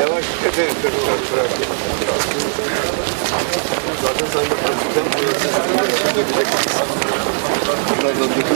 Yavaş dikkat edin. Birazdan dökülmelere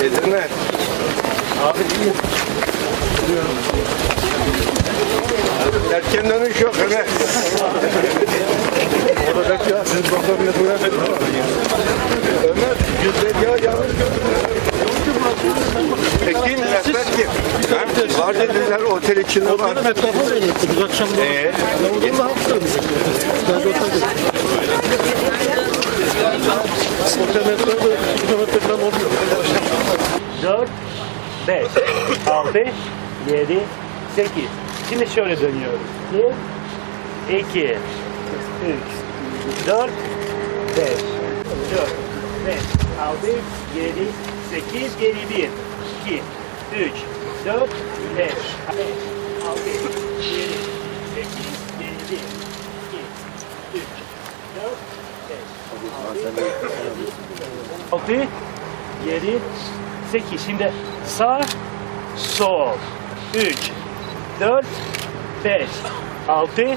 Edirne. Abi iyi. Erken dönüş yok öyle. Oradaki ya. Siz bakalım Ömer, güzel ya yanlış Peki rehber kim? Var dediler otel içinde var. Etrafa öğretti biz akşam da. Ee, Orada hafta bize. Ben de. Otel etrafı 2 kilometre falan oluyor. 4, 5, 6, 7, 8. Şimdi şöyle dönüyoruz. 1, 2, 3, 4, 5, 4, 5, 6, 7, 8, geri 1, 2, 3, 4, 5, 6, 7, 8, geri 1, 2, 3, 4, 5, 6, 7, 8. Şimdi sağ, sol. 3, 4, 5, 6, 7,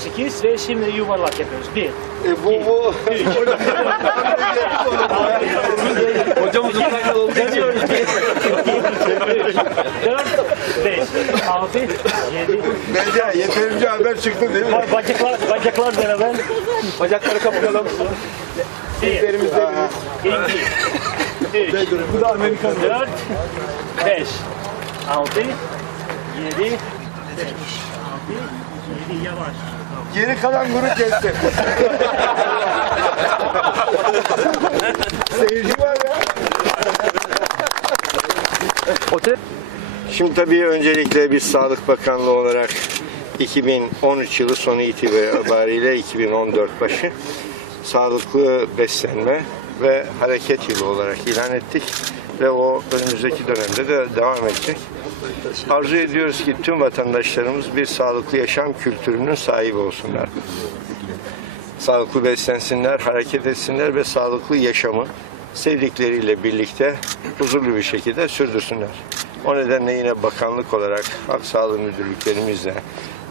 8 ve şimdi yuvarlak yapıyoruz. 1, e, bu bu. 1, 2, 3, 4, 5, 6, 7, Medya yeterince haber çıktı değil mi? Bacaklar, bacaklar beraber. Bacakları kapayalım. Bir, Elimizde iki, üç, Bu da Amerikan. dört, beş, altı, yedi, beş, altı, yedi, yavaş. Geri kalan grup geçti. Seyirci var ya. Şimdi tabii öncelikle biz Sağlık Bakanlığı olarak 2013 yılı sonu itibariyle 2014 başı sağlıklı beslenme ve hareket yılı olarak ilan ettik ve o önümüzdeki dönemde de devam edecek. Arzu ediyoruz ki tüm vatandaşlarımız bir sağlıklı yaşam kültürünün sahibi olsunlar. Sağlıklı beslensinler, hareket etsinler ve sağlıklı yaşamı sevdikleriyle birlikte huzurlu bir şekilde sürdürsünler. O nedenle yine bakanlık olarak halk sağlığı müdürlüklerimizle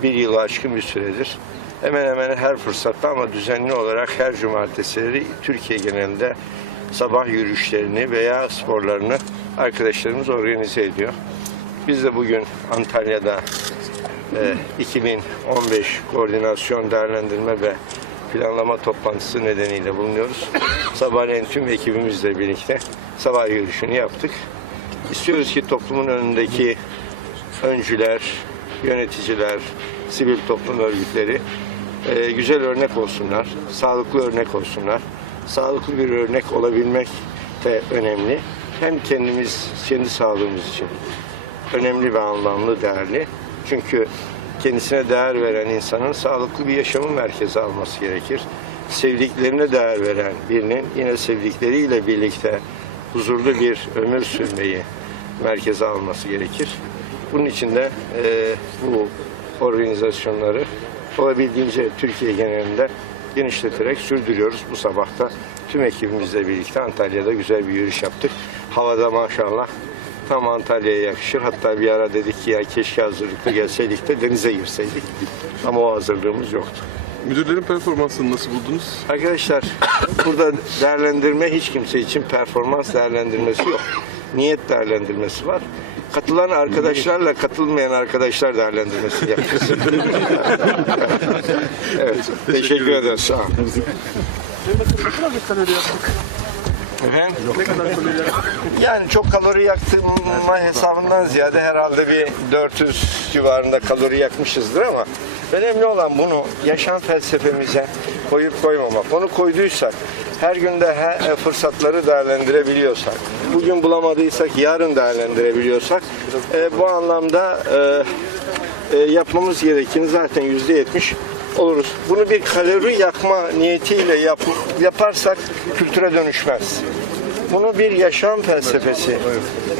bir yılı aşkın bir süredir hemen hemen her fırsatta ama düzenli olarak her cumartesileri Türkiye genelinde sabah yürüyüşlerini veya sporlarını arkadaşlarımız organize ediyor. Biz de bugün Antalya'da e, 2015 koordinasyon değerlendirme ve planlama toplantısı nedeniyle bulunuyoruz. Sabahleyin tüm ekibimizle birlikte sabah yürüyüşünü yaptık. İstiyoruz ki toplumun önündeki öncüler, yöneticiler, sivil toplum örgütleri e, güzel örnek olsunlar, sağlıklı örnek olsunlar. Sağlıklı bir örnek olabilmek de önemli. Hem kendimiz, kendi sağlığımız için önemli ve anlamlı, değerli. Çünkü kendisine değer veren insanın sağlıklı bir yaşamın merkeze alması gerekir. Sevdiklerine değer veren birinin yine sevdikleriyle birlikte huzurlu bir ömür sürmeyi merkeze alması gerekir. Bunun için de e, bu organizasyonları olabildiğince Türkiye genelinde genişleterek sürdürüyoruz. Bu sabahta tüm ekibimizle birlikte Antalya'da güzel bir yürüyüş yaptık. Havada maşallah tam Antalya'ya yakışır. Hatta bir ara dedik ki ya keşke hazırlıklı gelseydik de denize girseydik. Ama o hazırlığımız yoktu. Müdürlerin performansını nasıl buldunuz? Arkadaşlar burada değerlendirme hiç kimse için performans değerlendirmesi yok. Niyet değerlendirmesi var. Katılan arkadaşlarla katılmayan arkadaşlar değerlendirmesi yapacağız. evet, teşekkür ederiz. Sağ olun. Efendim? Ne kadar kalori? Yani çok kalori yaktırma hesabından ziyade herhalde bir 400 civarında kalori yakmışızdır ama önemli olan bunu yaşam felsefemize koyup koymamak. Onu koyduysak, her günde her fırsatları değerlendirebiliyorsak, bugün bulamadıysak yarın değerlendirebiliyorsak, e, bu anlamda e, e, yapmamız gerekeni zaten yüzde yetmiş oluruz. Bunu bir kalori yakma niyetiyle yap, yaparsak kültüre dönüşmez. Bunu bir yaşam felsefesi,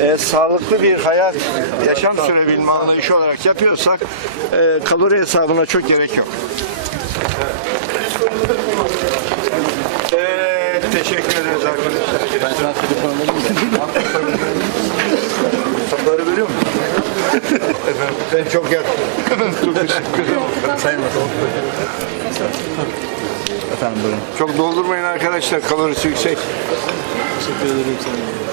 e, sağlıklı bir hayat, yaşam sürebilme anlayışı olarak yapıyorsak e, kalori hesabına çok gerek yok. E, teşekkür ederiz arkadaşlar. Ben sana telefon alayım veriyor musun? Efendim, ben çok yak. Çok teşekkür ederim. Sayın. Efendim buyurun. Çok doldurmayın arkadaşlar, kalorisi yüksek. Teşekkür ederim sana.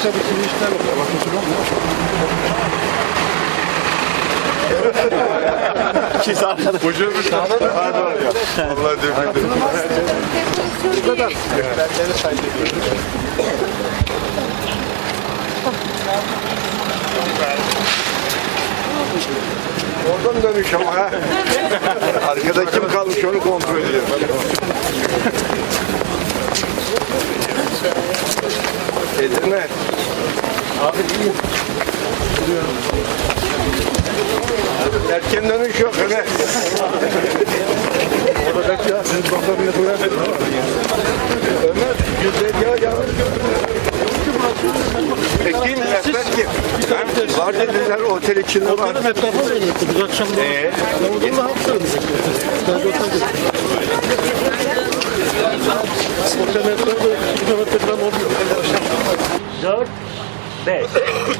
Bursa bir işler var. Bakın şuna mı? İkisi arkada. Hocam Allah döküldü. Bu kadar. Benden saygı Oradan dönüş ama ha. Arkada kim kalmış onu kontrol ediyor. Edirne. Abi iyi. Erken dönüş yok öyle. Belki ya. Siz bakalım ne kadar. Ömer, güzel ya ya. Ekin, rehber kim? Var dediler otel içinde var. Benim etrafa öğretti. Biz akşam da. Ee? Ben onu hapsırım. Ben de otelde. Otel etrafı 2 kilometre falan oluyor. 4, 5,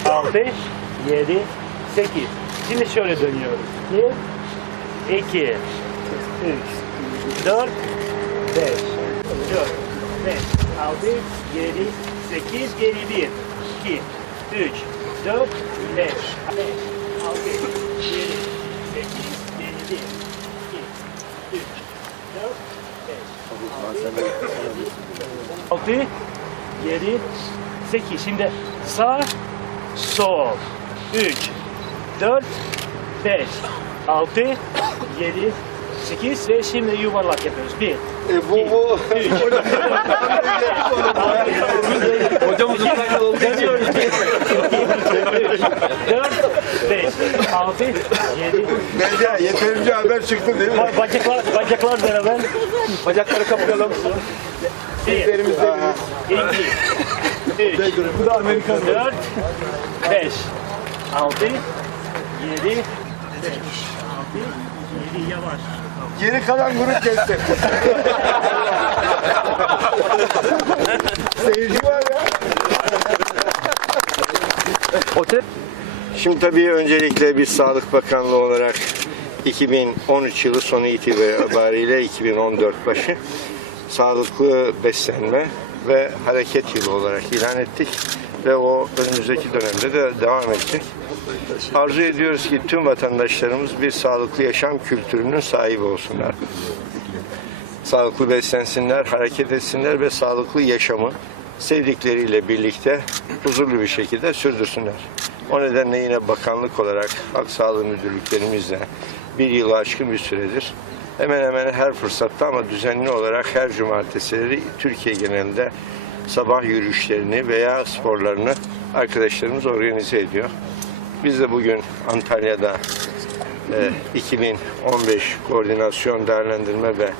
6, 7, 8. Şimdi şöyle dönüyoruz. 1, 2, 3, 4, 5, 4, 5, 6, 7, 8, geri 1, 2, 3, 4, 5, 5, 6, 7, 8, geri 1, 2, 3, 4, 5, 6, 7, 8. Şimdi sağ, sol. 3, 4, 5, 6, 7, 8 ve şimdi yuvarlak yapıyoruz. 1, E, bu bu. Hocamız uzakta olduğu için. 4, 5, 6, 7, Medya yeterince haber çıktı değil mi? bacaklar, bacaklar beraber. Bacakları kapayalım. 1, 2, 3, Bu da Amerikan. 4, 5, 6, 7, 5, 6, 7, yavaş. Geri kalan grup geçti. Seyirci var ya. Otel. Şimdi tabii öncelikle biz Sağlık Bakanlığı olarak 2013 yılı sonu itibariyle 2014 başı sağlıklı beslenme ve hareket yılı olarak ilan ettik ve o önümüzdeki dönemde de devam edecek. Arzu ediyoruz ki tüm vatandaşlarımız bir sağlıklı yaşam kültürünün sahibi olsunlar. Sağlıklı beslensinler, hareket etsinler ve sağlıklı yaşamı sevdikleriyle birlikte huzurlu bir şekilde sürdürsünler. O nedenle yine bakanlık olarak halk sağlığı müdürlüklerimizle bir yılı aşkın bir süredir hemen hemen her fırsatta ama düzenli olarak her cumartesileri Türkiye genelinde sabah yürüyüşlerini veya sporlarını arkadaşlarımız organize ediyor. Biz de bugün Antalya'da e, 2015 koordinasyon değerlendirme ve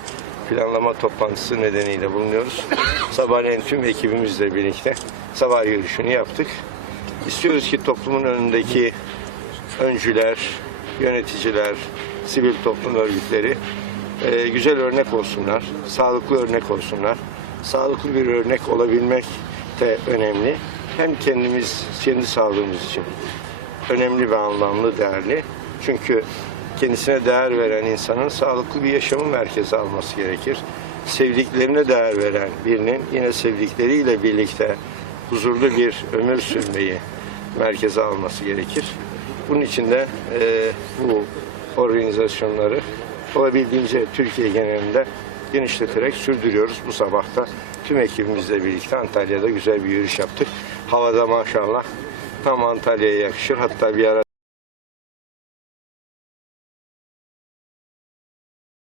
planlama toplantısı nedeniyle bulunuyoruz. Sabahleyin tüm ekibimizle birlikte sabah yürüyüşünü yaptık. İstiyoruz ki toplumun önündeki öncüler, yöneticiler, sivil toplum örgütleri e, güzel örnek olsunlar, sağlıklı örnek olsunlar. Sağlıklı bir örnek olabilmek de önemli. Hem kendimiz, kendi sağlığımız için önemli ve anlamlı, değerli. Çünkü kendisine değer veren insanın sağlıklı bir yaşamı merkeze alması gerekir. Sevdiklerine değer veren birinin yine sevdikleriyle birlikte huzurlu bir ömür sürmeyi merkeze alması gerekir. Bunun için de e, bu organizasyonları olabildiğince Türkiye genelinde genişleterek sürdürüyoruz. Bu sabahta tüm ekibimizle birlikte Antalya'da güzel bir yürüyüş yaptık. Havada maşallah tam Antalya'ya yakışır. Hatta bir ara